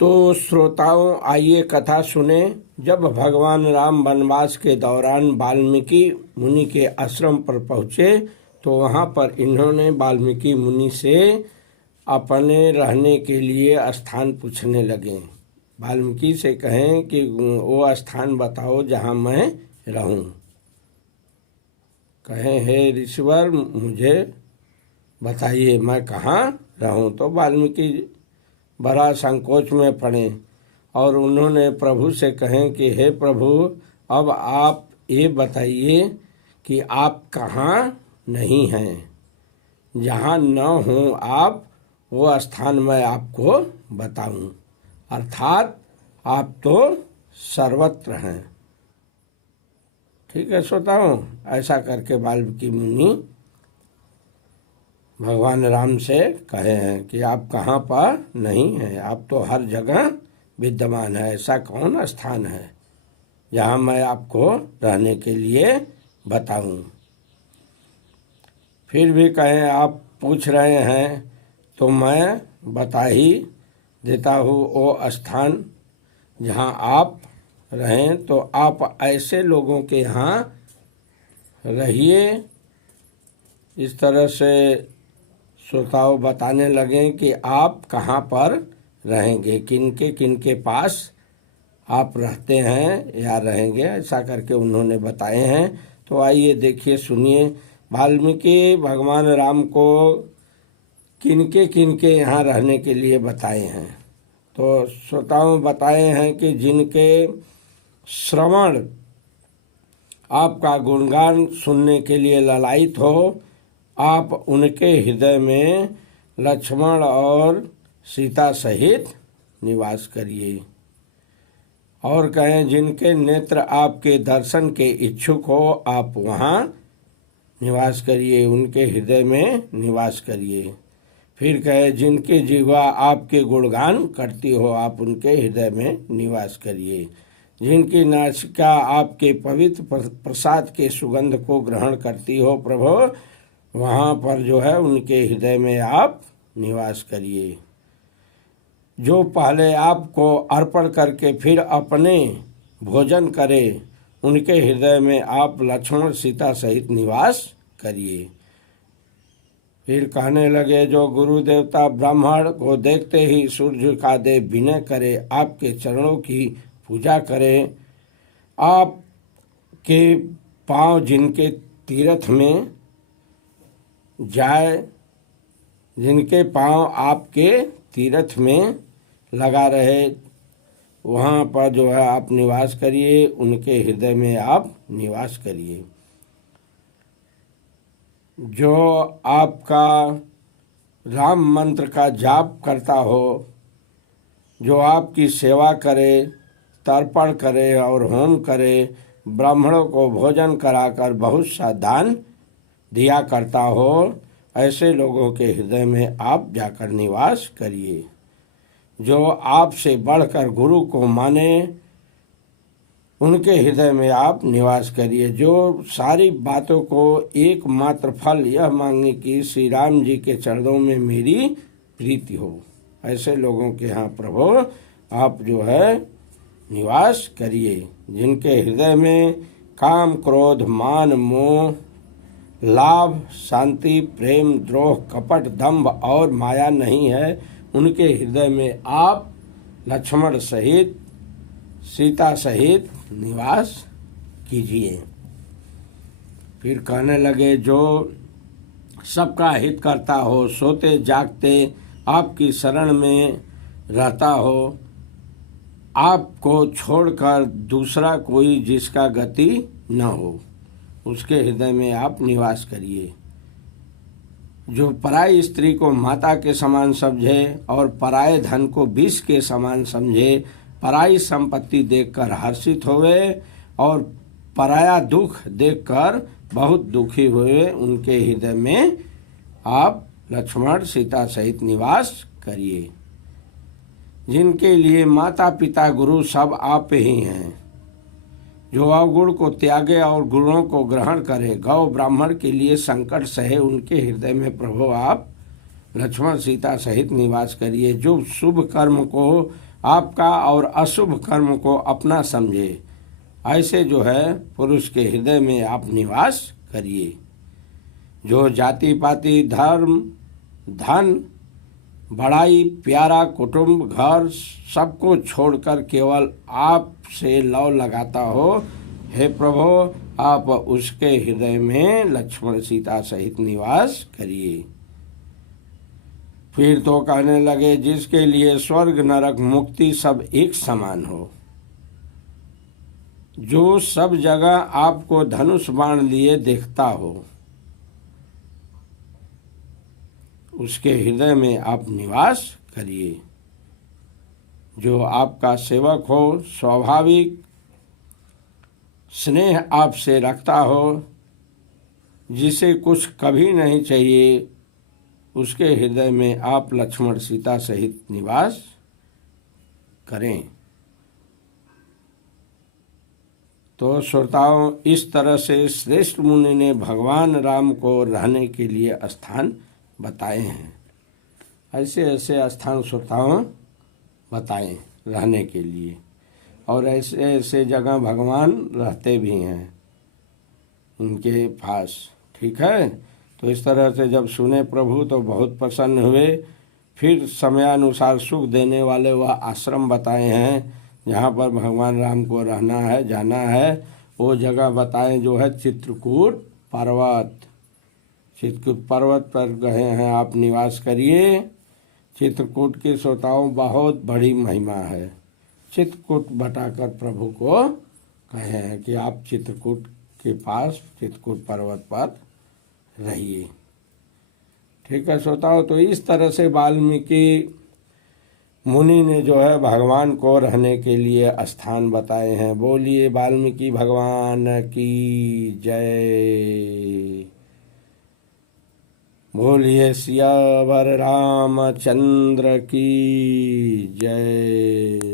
तो श्रोताओं, आइए कथा सुने। जब भगवान राम वनवास के दौरान वाल्मीकि मुनि के आश्रम पर पहुँचे तो वहाँ पर इन्होंने वाल्मीकि मुनि से अपने रहने के लिए स्थान पूछने लगे। वाल्मीकि से कहें कि वो स्थान बताओ जहाँ मैं रहूं। कहें, हे ऋषिवर, मुझे बताइए मैं कहाँ रहूं। तो वाल्मीकि बड़ा संकोच में पड़े और उन्होंने प्रभु से कहें कि हे प्रभु, अब आप ये बताइए कि आप कहाँ नहीं हैं। जहाँ न हूँ आप, वो स्थान मैं आपको बताऊं। अर्थात आप तो सर्वत्र हैं। ठीक है श्रोताओं, ऐसा करके वाल्मीकि मुनि भगवान राम से कहे हैं कि आप कहाँ पर नहीं हैं, आप तो हर जगह विद्यमान है। ऐसा कौन स्थान है जहाँ मैं आपको रहने के लिए बताऊं। फिर भी कहें, आप पूछ रहे हैं तो मैं बता ही देता हूँ वो स्थान जहाँ आप रहें। तो आप ऐसे लोगों के यहाँ रहिए। इस तरह से श्रोताओं बताने लगे कि आप कहाँ पर रहेंगे, किनके पास आप रहते हैं या रहेंगे। ऐसा करके उन्होंने बताए हैं। तो आइए देखिए, सुनिए, वाल्मीकि भगवान राम को किनके यहाँ रहने के लिए बताए हैं। तो श्रोताओं बताए हैं कि जिनके श्रवण आपका गुणगान सुनने के लिए ललायित हो, आप उनके हृदय में लक्ष्मण और सीता सहित निवास करिए। और कहें, जिनके नेत्र आपके दर्शन के इच्छुक हो, आप वहाँ निवास करिए, उनके हृदय में निवास करिए। फिर कहे, जिनकी जिह्वा आपके गुणगान करती हो, आप उनके हृदय में निवास करिए। जिनकी नासिका आपके पवित्र प्रसाद के सुगंध को ग्रहण करती हो प्रभु, वहाँ पर जो है उनके हृदय में आप निवास करिए। जो पहले आपको अर्पण करके फिर अपने भोजन करे, उनके हृदय में आप लक्ष्मण सीता सहित निवास करिए। फिर कहने लगे, जो गुरु देवता ब्राह्मण को देखते ही सूर्य का दे विनय करे, आपके चरणों की पूजा करे। आपके पांव जिनके तीर्थ में जाए, जिनके पांव आपके तीर्थ में लगा रहे, वहाँ पर जो है आप निवास करिए, उनके हृदय में आप निवास करिए। जो आपका राम मंत्र का जाप करता हो, जो आपकी सेवा करे, तर्पण करे और होम करे, ब्राह्मणों को भोजन कराकर बहुत सा दान दिया करता हो, ऐसे लोगों के हृदय में आप जाकर निवास करिए। जो आपसे बढ़कर गुरु को माने, उनके हृदय में आप निवास करिए। जो सारी बातों को एकमात्र फल यह मांगे कि श्री राम जी के चरणों में मेरी प्रीति हो, ऐसे लोगों के यहाँ प्रभु आप जो है निवास करिए। जिनके हृदय में काम, क्रोध, मान, मोह, लाभ, शांति, प्रेम, द्रोह, कपट, दंभ और माया नहीं है, उनके हृदय में आप लक्ष्मण सहित, सीता सहित निवास कीजिए। फिर कहने लगे, जो सबका हित करता हो, सोते जागते आपकी शरण में रहता हो, आपको छोड़कर दूसरा कोई जिसका गति न हो, उसके हृदय में आप निवास करिए। जो पराई स्त्री को माता के समान समझे और पराये धन को विष के समान समझे, पराई संपत्ति देखकर हर्षित होवे और पराया दुख देखकर बहुत दुखी हुए, उनके हृदय में आप लक्ष्मण सीता सहित निवास करिए। जिनके लिए माता पिता गुरु सब आप ही हैं, जो अवगुण को त्यागे और गुणों को ग्रहण करे, गौ ब्राह्मण के लिए संकट सहे, उनके हृदय में प्रभु आप लक्ष्मण सीता सहित निवास करिए। जो शुभ कर्म को आपका और अशुभ कर्म को अपना समझे, ऐसे जो है पुरुष के हृदय में आप निवास करिए। जो जाति पाति धर्म धन बड़ाई प्यारा कुटुंब घर सबको छोड़कर केवल आप से लव लगाता हो, हे प्रभु आप उसके हृदय में लक्ष्मण सीता सहित निवास करिए। फिर तो कहने लगे, जिसके लिए स्वर्ग नरक मुक्ति सब एक समान हो, जो सब जगह आपको धनुष बाण लिए देखता हो, उसके हृदय में आप निवास करिए। जो आपका सेवक हो, स्वाभाविक स्नेह आपसे रखता हो, जिसे कुछ कभी नहीं चाहिए, उसके हृदय में आप लक्ष्मण सीता सहित निवास करें। तो श्रोताओं, इस तरह से श्रेष्ठ मुनि ने भगवान राम को रहने के लिए स्थान बताए हैं। ऐसे ऐसे स्थान श्रोताओं बताएं रहने के लिए, और ऐसे ऐसे जगह भगवान रहते भी हैं इनके पास। ठीक है, तो इस तरह से जब सुने प्रभु तो बहुत प्रसन्न हुए। फिर समयानुसार सुख देने वाले वह आश्रम बताए हैं जहाँ पर भगवान राम को रहना है, जाना है। वो जगह बताएं जो है चित्रकूट पर्वत। चित्रकूट पर्वत पर गए हैं आप, निवास करिए। चित्रकूट के श्रोताओं बहुत बड़ी महिमा है। चित्रकूट बटाकर प्रभु को कहे हैं कि आप चित्रकूट के पास चित्रकूट पर्वत पर रहिए। ठीक है श्रोताओं, तो इस तरह से वाल्मीकि मुनि ने जो है भगवान को रहने के लिए स्थान बताए हैं। बोलिए वाल्मीकि भगवान की जय। बोलिए सियावर रामचंद्र की जय।